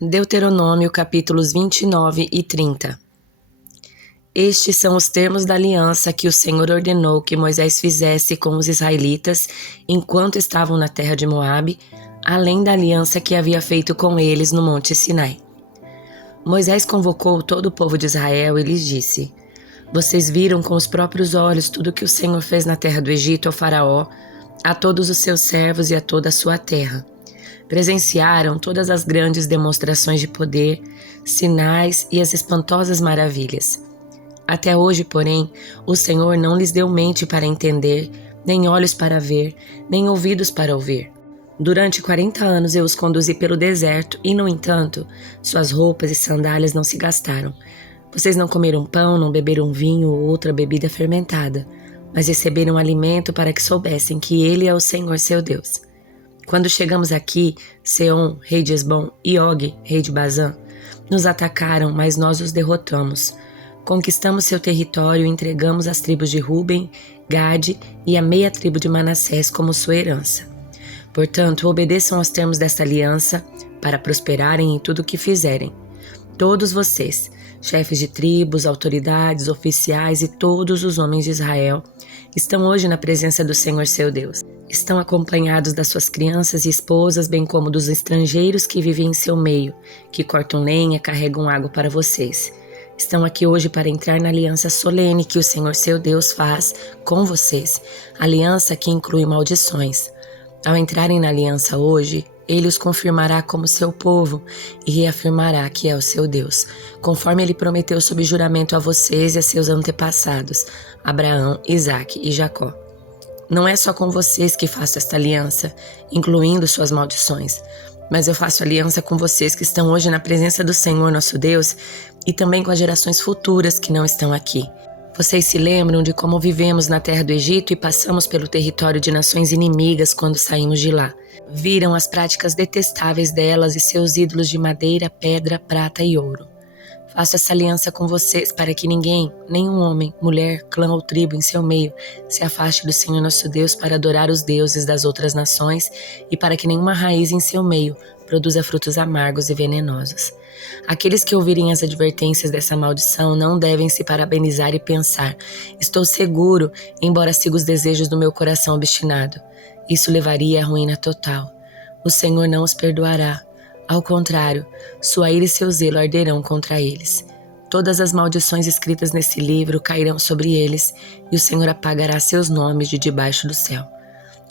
Deuteronômio capítulos 29 e 30. Estes são os termos da aliança que o Senhor ordenou que Moisés fizesse com os israelitas enquanto estavam na terra de Moabe, além da aliança que havia feito com eles no monte Sinai. Moisés convocou todo o povo de Israel e lhes disse: Vocês viram com os próprios olhos tudo que o Senhor fez na terra do Egito ao faraó, a todos os seus servos e a toda a sua terra. Presenciaram todas as grandes demonstrações de poder, sinais e as espantosas maravilhas. Até hoje, porém, o Senhor não lhes deu mente para entender, nem olhos para ver, nem ouvidos para ouvir. Durante 40 anos eu os conduzi pelo deserto e, no entanto, suas roupas e sandálias não se gastaram. Vocês não comeram pão, não beberam vinho ou outra bebida fermentada, mas receberam alimento para que soubessem que Ele é o Senhor seu Deus. Quando chegamos aqui, Seom, rei de Esbom, e Og, rei de Bazã, nos atacaram, mas nós os derrotamos. Conquistamos seu território e entregamos as tribos de Ruben, Gade e a meia tribo de Manassés como sua herança. Portanto, obedeçam aos termos desta aliança para prosperarem em tudo o que fizerem. Todos vocês, chefes de tribos, autoridades, oficiais e todos os homens de Israel, estão hoje na presença do Senhor seu Deus. Estão acompanhados das suas crianças e esposas, bem como dos estrangeiros que vivem em seu meio, que cortam lenha, carregam água para vocês. Estão aqui hoje para entrar na aliança solene que o Senhor seu Deus faz com vocês, aliança que inclui maldições. Ao entrarem na aliança hoje, Ele os confirmará como seu povo e reafirmará que é o seu Deus, conforme Ele prometeu sob juramento a vocês e a seus antepassados, Abraão, Isaque e Jacó. Não é só com vocês que faço esta aliança, incluindo suas maldições, mas eu faço aliança com vocês que estão hoje na presença do Senhor nosso Deus e também com as gerações futuras que não estão aqui. Vocês se lembram de como vivemos na terra do Egito e passamos pelo território de nações inimigas quando saímos de lá. Viram as práticas detestáveis delas e seus ídolos de madeira, pedra, prata e ouro. Faço essa aliança com vocês para que ninguém, nenhum homem, mulher, clã ou tribo em seu meio, se afaste do Senhor nosso Deus para adorar os deuses das outras nações e para que nenhuma raiz em seu meio produza frutos amargos e venenosos. Aqueles que ouvirem as advertências dessa maldição não devem se parabenizar e pensar: estou seguro, embora siga os desejos do meu coração obstinado. Isso levaria à ruína total. O Senhor não os perdoará. Ao contrário, sua ira e seu zelo arderão contra eles. Todas as maldições escritas nesse livro cairão sobre eles, e o Senhor apagará seus nomes de debaixo do céu.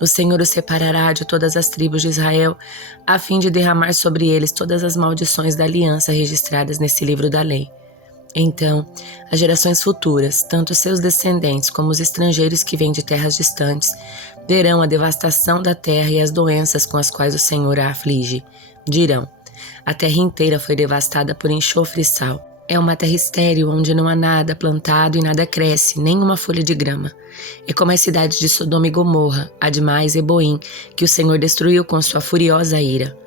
O Senhor os separará de todas as tribos de Israel, a fim de derramar sobre eles todas as maldições da aliança registradas nesse livro da lei. Então, as gerações futuras, tanto seus descendentes como os estrangeiros que vêm de terras distantes, verão a devastação da terra e as doenças com as quais o Senhor a aflige. Dirão: a terra inteira foi devastada por enxofre e sal. É uma terra estéril onde não há nada plantado e nada cresce, nem uma folha de grama. É como as cidades de Sodoma e Gomorra, Admá e Zeboim, que o Senhor destruiu com sua furiosa ira.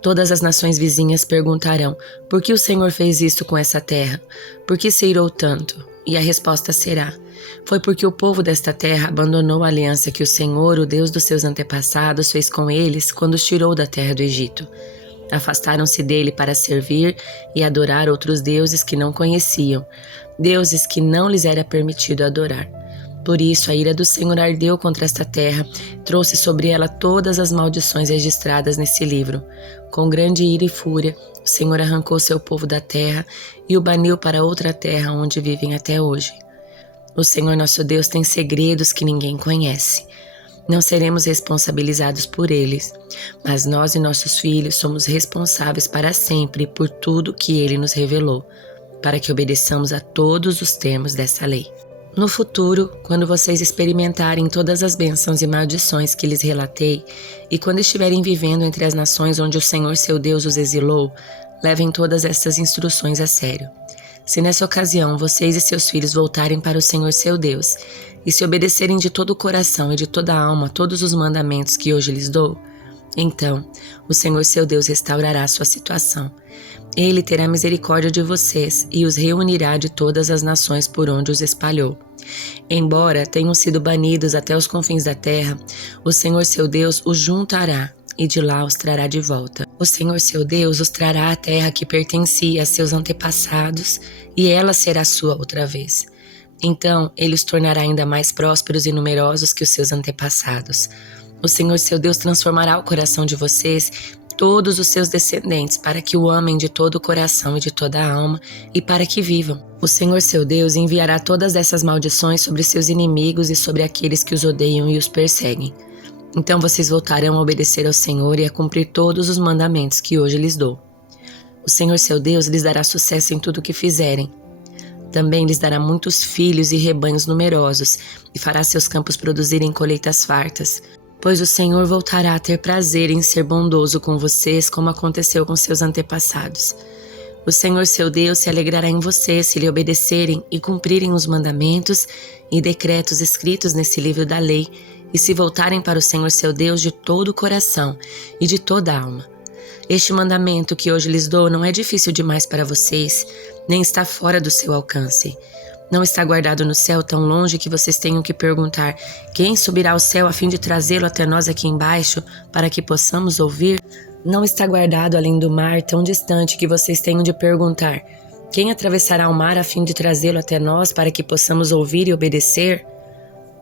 Todas as nações vizinhas perguntarão: por que o Senhor fez isso com essa terra? Por que se irou tanto? E a resposta será: foi porque o povo desta terra abandonou a aliança que o Senhor, o Deus dos seus antepassados, fez com eles quando os tirou da terra do Egito. Afastaram-se dele para servir e adorar outros deuses que não conheciam, deuses que não lhes era permitido adorar. Por isso a ira do Senhor ardeu contra esta terra, trouxe sobre ela todas as maldições registradas nesse livro. Com grande ira e fúria, o Senhor arrancou seu povo da terra e o baniu para outra terra onde vivem até hoje. O Senhor nosso Deus tem segredos que ninguém conhece. Não seremos responsabilizados por eles, mas nós e nossos filhos somos responsáveis para sempre por tudo que Ele nos revelou, para que obedeçamos a todos os termos dessa lei. No futuro, quando vocês experimentarem todas as bênçãos e maldições que lhes relatei, e quando estiverem vivendo entre as nações onde o Senhor seu Deus os exilou, levem todas estas instruções a sério. Se nessa ocasião vocês e seus filhos voltarem para o Senhor seu Deus, e se obedecerem de todo o coração e de toda a alma a todos os mandamentos que hoje lhes dou, então o Senhor seu Deus restaurará a sua situação. Ele terá misericórdia de vocês e os reunirá de todas as nações por onde os espalhou. Embora tenham sido banidos até os confins da terra, o Senhor seu Deus os juntará e de lá os trará de volta. O Senhor seu Deus os trará à terra que pertencia a seus antepassados, e ela será sua outra vez. Então ele os tornará ainda mais prósperos e numerosos que os seus antepassados. O Senhor seu Deus transformará o coração de vocês, todos os seus descendentes, para que o amem de todo o coração e de toda a alma, e para que vivam. O Senhor seu Deus enviará todas essas maldições sobre seus inimigos e sobre aqueles que os odeiam e os perseguem. Então vocês voltarão a obedecer ao Senhor e a cumprir todos os mandamentos que hoje lhes dou. O Senhor seu Deus lhes dará sucesso em tudo o que fizerem. Também lhes dará muitos filhos e rebanhos numerosos, e fará seus campos produzirem colheitas fartas, pois o Senhor voltará a ter prazer em ser bondoso com vocês, como aconteceu com seus antepassados. O Senhor seu Deus se alegrará em vocês se lhe obedecerem e cumprirem os mandamentos e decretos escritos nesse livro da lei, e se voltarem para o Senhor seu Deus de todo o coração e de toda a alma. Este mandamento que hoje lhes dou não é difícil demais para vocês, nem está fora do seu alcance. Não está guardado no céu tão longe que vocês tenham que perguntar: quem subirá ao céu a fim de trazê-lo até nós aqui embaixo, para que possamos ouvir? Não está guardado além do mar tão distante que vocês tenham de perguntar: quem atravessará o mar a fim de trazê-lo até nós, para que possamos ouvir e obedecer?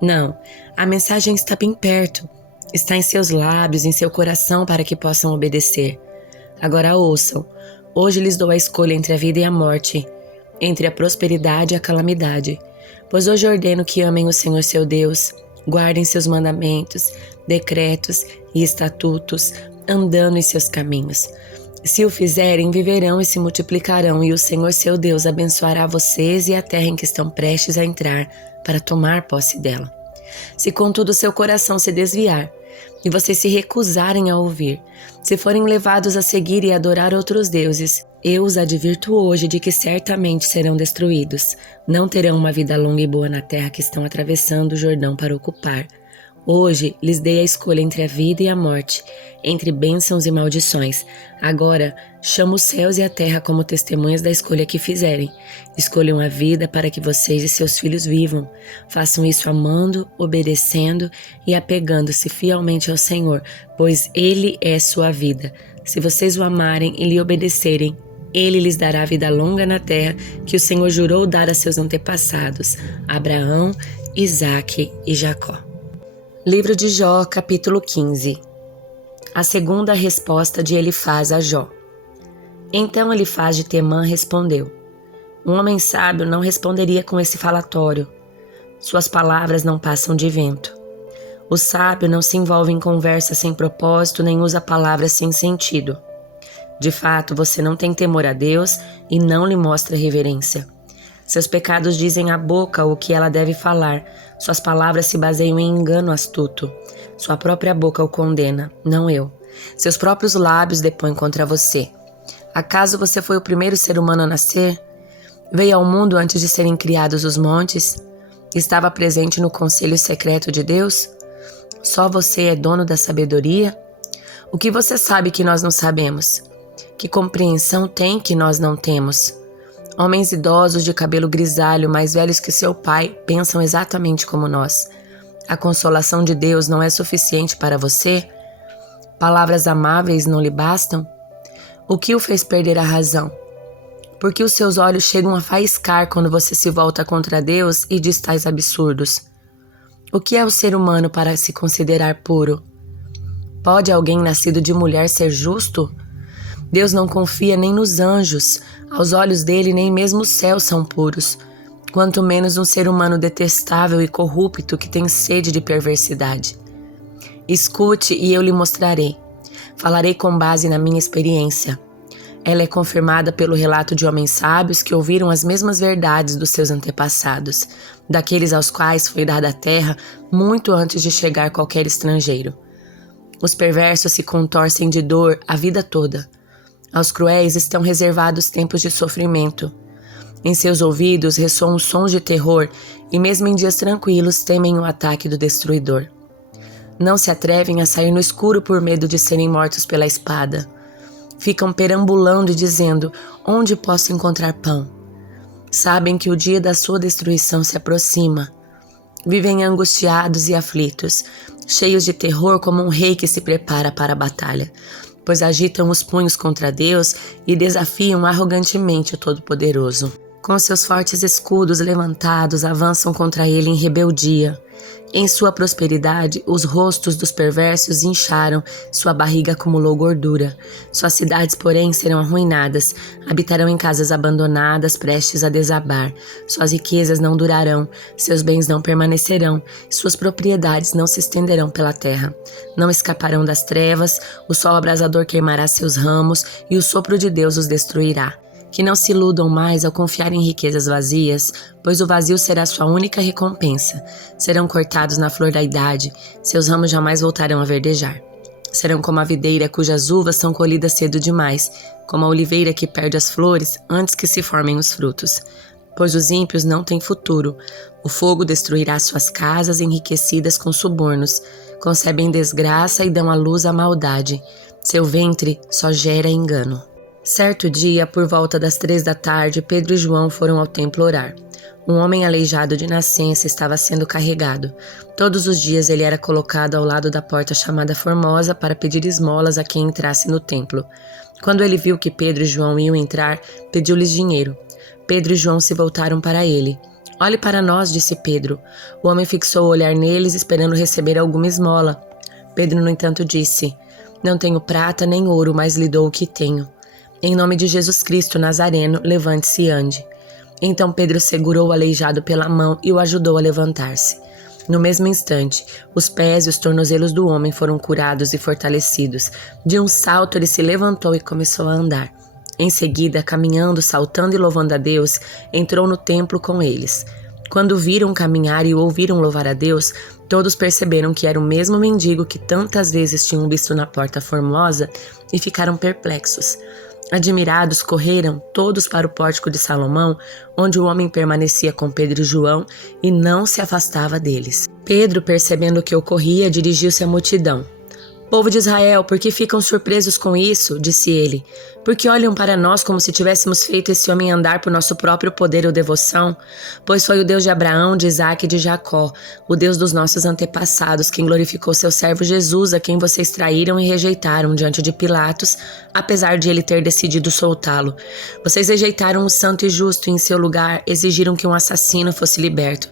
Não, a mensagem está bem perto, está em seus lábios, em seu coração, para que possam obedecer. Agora ouçam, hoje lhes dou a escolha entre a vida e a morte, entre a prosperidade e a calamidade. Pois hoje ordeno que amem o Senhor seu Deus, guardem seus mandamentos, decretos e estatutos, andando em seus caminhos. Se o fizerem, viverão e se multiplicarão, e o Senhor seu Deus abençoará vocês e a terra em que estão prestes a entrar, para tomar posse dela. Se contudo seu coração se desviar, e vocês se recusarem a ouvir, se forem levados a seguir e adorar outros deuses, eu os advirto hoje de que certamente serão destruídos. Não terão uma vida longa e boa na terra que estão atravessando o Jordão para ocupar. Hoje lhes dei a escolha entre a vida e a morte, entre bênçãos e maldições. Agora chamo os céus e a terra como testemunhas da escolha que fizerem. Escolham a vida para que vocês e seus filhos vivam. Façam isso amando, obedecendo e apegando-se fielmente ao Senhor, pois Ele é sua vida. Se vocês o amarem e lhe obedecerem, Ele lhes dará vida longa na terra que o Senhor jurou dar a seus antepassados, Abraão, Isaque e Jacó. Livro de Jó, capítulo 15. A segunda resposta de Elifaz a Jó. Então Elifaz de Temã respondeu: um homem sábio não responderia com esse falatório. Suas palavras não passam de vento. O sábio não se envolve em conversa sem propósito, nem usa palavras sem sentido. De fato, você não tem temor a Deus e não lhe mostra reverência. Seus pecados dizem à boca o que ela deve falar. Suas palavras se baseiam em engano astuto. Sua própria boca o condena, não eu. Seus próprios lábios depõem contra você. Acaso você foi o primeiro ser humano a nascer? Veio ao mundo antes de serem criados os montes? Estava presente no conselho secreto de Deus? Só você é dono da sabedoria? O que você sabe que nós não sabemos? Que compreensão tem que nós não temos? Homens idosos de cabelo grisalho, mais velhos que seu pai, pensam exatamente como nós. A consolação de Deus não é suficiente para você? Palavras amáveis não lhe bastam? O que o fez perder a razão? Por que os seus olhos chegam a faiscar quando você se volta contra Deus e diz tais absurdos? O que é o ser humano para se considerar puro? Pode alguém nascido de mulher ser justo? Deus não confia nem nos anjos. Aos olhos dele, nem mesmo os céus são puros. Quanto menos um ser humano detestável e corrupto que tem sede de perversidade. Escute e eu lhe mostrarei. Falarei com base na minha experiência. Ela é confirmada pelo relato de homens sábios que ouviram as mesmas verdades dos seus antepassados, daqueles aos quais foi dada a terra muito antes de chegar qualquer estrangeiro. Os perversos se contorcem de dor a vida toda. Aos cruéis estão reservados tempos de sofrimento. Em seus ouvidos ressoam sons de terror e mesmo em dias tranquilos temem o ataque do destruidor. Não se atrevem a sair no escuro por medo de serem mortos pela espada. Ficam perambulando e dizendo: onde posso encontrar pão? Sabem que o dia da sua destruição se aproxima. Vivem angustiados e aflitos, cheios de terror como um rei que se prepara para a batalha, pois agitam os punhos contra Deus e desafiam arrogantemente o Todo-Poderoso. Com seus fortes escudos levantados, avançam contra ele em rebeldia. Em sua prosperidade, os rostos dos perversos incharam, sua barriga acumulou gordura. Suas cidades, porém, serão arruinadas, habitarão em casas abandonadas, prestes a desabar. Suas riquezas não durarão, seus bens não permanecerão, suas propriedades não se estenderão pela terra. Não escaparão das trevas, o sol abrasador queimará seus ramos e o sopro de Deus os destruirá. Que não se iludam mais ao confiar em riquezas vazias, pois o vazio será sua única recompensa. Serão cortados na flor da idade, seus ramos jamais voltarão a verdejar. Serão como a videira cujas uvas são colhidas cedo demais, como a oliveira que perde as flores antes que se formem os frutos. Pois os ímpios não têm futuro. O fogo destruirá suas casas enriquecidas com subornos. Concebem desgraça e dão à luz a maldade. Seu ventre só gera engano. Certo dia, por volta das 3 da tarde, Pedro e João foram ao templo orar. Um homem aleijado de nascença estava sendo carregado. Todos os dias ele era colocado ao lado da porta chamada Formosa para pedir esmolas a quem entrasse no templo. Quando ele viu que Pedro e João iam entrar, pediu-lhes dinheiro. Pedro e João se voltaram para ele. "Olhe para nós", disse Pedro. O homem fixou o olhar neles, esperando receber alguma esmola. Pedro, no entanto, disse: "Não tenho prata nem ouro, mas lhe dou o que tenho. Em nome de Jesus Cristo Nazareno, levante-se e ande." Então Pedro segurou o aleijado pela mão e o ajudou a levantar-se. No mesmo instante, os pés e os tornozelos do homem foram curados e fortalecidos. De um salto ele se levantou e começou a andar. Em seguida, caminhando, saltando e louvando a Deus, entrou no templo com eles. Quando o viram caminhar e o ouviram louvar a Deus, todos perceberam que era o mesmo mendigo que tantas vezes tinham visto na porta Formosa e ficaram perplexos. Admirados, correram todos para o pórtico de Salomão, onde o homem permanecia com Pedro e João e não se afastava deles. Pedro, percebendo o que ocorria, dirigiu-se à multidão. "Povo de Israel, por que ficam surpresos com isso?", disse ele. "Por que olham para nós como se tivéssemos feito esse homem andar por nosso próprio poder ou devoção? Pois foi o Deus de Abraão, de Isaque e de Jacó, o Deus dos nossos antepassados, quem glorificou seu servo Jesus, a quem vocês traíram e rejeitaram diante de Pilatos, apesar de ele ter decidido soltá-lo. Vocês rejeitaram o santo e justo e em seu lugar exigiram que um assassino fosse liberto.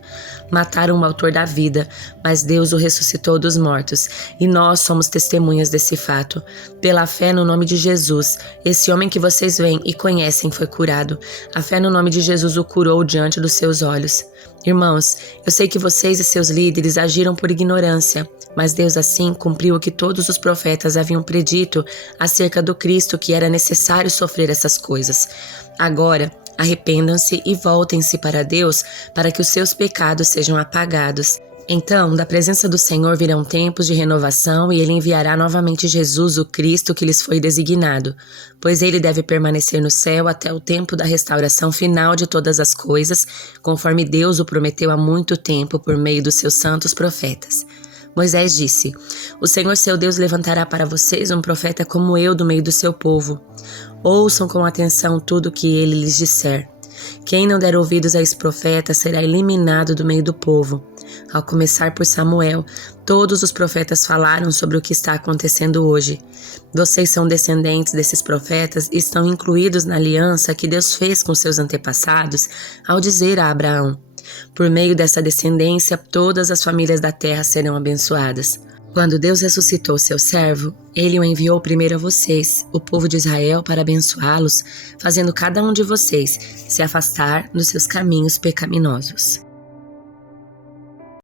Mataram o autor da vida, mas Deus o ressuscitou dos mortos, e nós somos testemunhas desse fato. Pela fé no nome de Jesus, esse homem que vocês veem e conhecem foi curado. A fé no nome de Jesus o curou diante dos seus olhos. Irmãos, eu sei que vocês e seus líderes agiram por ignorância, mas Deus assim cumpriu o que todos os profetas haviam predito acerca do Cristo, que era necessário sofrer essas coisas. Agora, arrependam-se e voltem-se para Deus, para que os seus pecados sejam apagados. Então, da presença do Senhor virão tempos de renovação e Ele enviará novamente Jesus, o Cristo que lhes foi designado, pois Ele deve permanecer no céu até o tempo da restauração final de todas as coisas, conforme Deus o prometeu há muito tempo por meio dos seus santos profetas. Moisés disse: "O Senhor seu Deus levantará para vocês um profeta como eu do meio do seu povo. Ouçam com atenção tudo o que ele lhes disser. Quem não der ouvidos a esse profeta será eliminado do meio do povo." Ao começar por Samuel, todos os profetas falaram sobre o que está acontecendo hoje. Vocês são descendentes desses profetas e estão incluídos na aliança que Deus fez com seus antepassados ao dizer a Abraão: "Por meio dessa descendência, todas as famílias da terra serão abençoadas." Quando Deus ressuscitou seu servo, Ele o enviou primeiro a vocês, o povo de Israel, para abençoá-los, fazendo cada um de vocês se afastar dos seus caminhos pecaminosos.